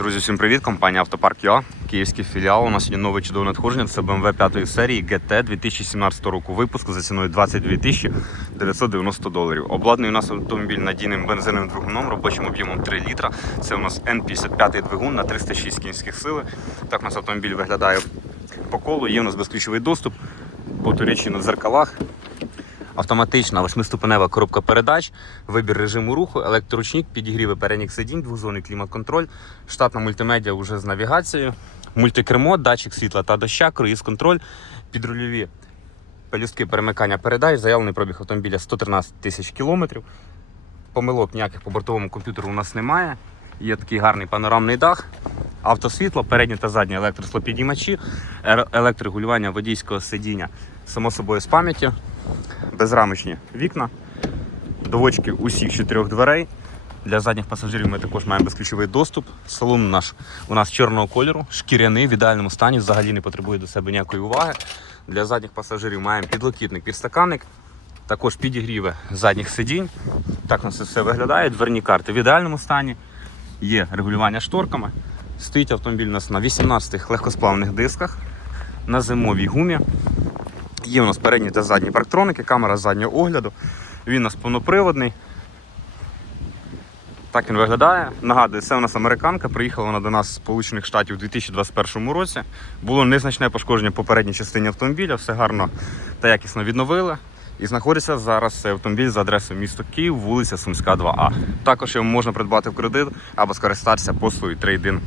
Друзі, всім привіт! Компанія Автопарк ЮА, київський філіал. У нас сьогодні нове чудове надходження. Це BMW 5 серії GT 2017 року випуску за ціною 22 тисячі 990 доларів. Обладнаний у нас автомобіль надійним бензиновим двигуном, робочим об'ємом 3 літра. Це у нас N55 двигун на 306 кінських сили. Так у нас автомобіль виглядає по колу. Є у нас безключовий доступ, потурічі на дзеркалах. Автоматична восьмиступенева коробка передач, вибір режиму руху, електроручник, підігріви передніх сидінь, двозонний клімат-контроль, штатна мультимедіа вже з навігацією, мультикермо, датчик світла та доща, круїз-контроль, підрульові пелюстки перемикання передач, заявлений пробіг автомобіля 113 тисяч кілометрів. Помилок ніяких по бортовому комп'ютеру у нас немає. Є такий гарний панорамний дах, автосвітло, переднє та заднє електросклопідіймачі, ер- електрорегулювання водійського сидіння, само собою з пам'яттю, безрамочні вікна, доводчики усіх чотирьох дверей. Для задніх пасажирів ми також маємо безключовий доступ. Салон наш у нас чорного кольору, шкіряний в ідеальному стані, взагалі не потребує до себе ніякої уваги. Для задніх пасажирів маємо підлокітник, підстаканник, також підігріви задніх сидінь. Так у нас все виглядає. Дверні карти в ідеальному стані. Є регулювання шторками. Стоїть автомобіль у нас на 18 легкосплавних дисках, на зимовій гумі. Є у нас передні та задні парктроники, камера заднього огляду. Він у нас повноприводний. Так він виглядає. Нагадую, це у нас американка. Приїхала вона до нас з Сполучених Штатів у 2021 році. Було незначне пошкодження по передній частині автомобіля, все гарно та якісно відновили. І знаходиться зараз автомобіль за адресою місто Київ, вулиця Сумська, 2А. Також його можна придбати в кредит або скористатися послугою трейдин.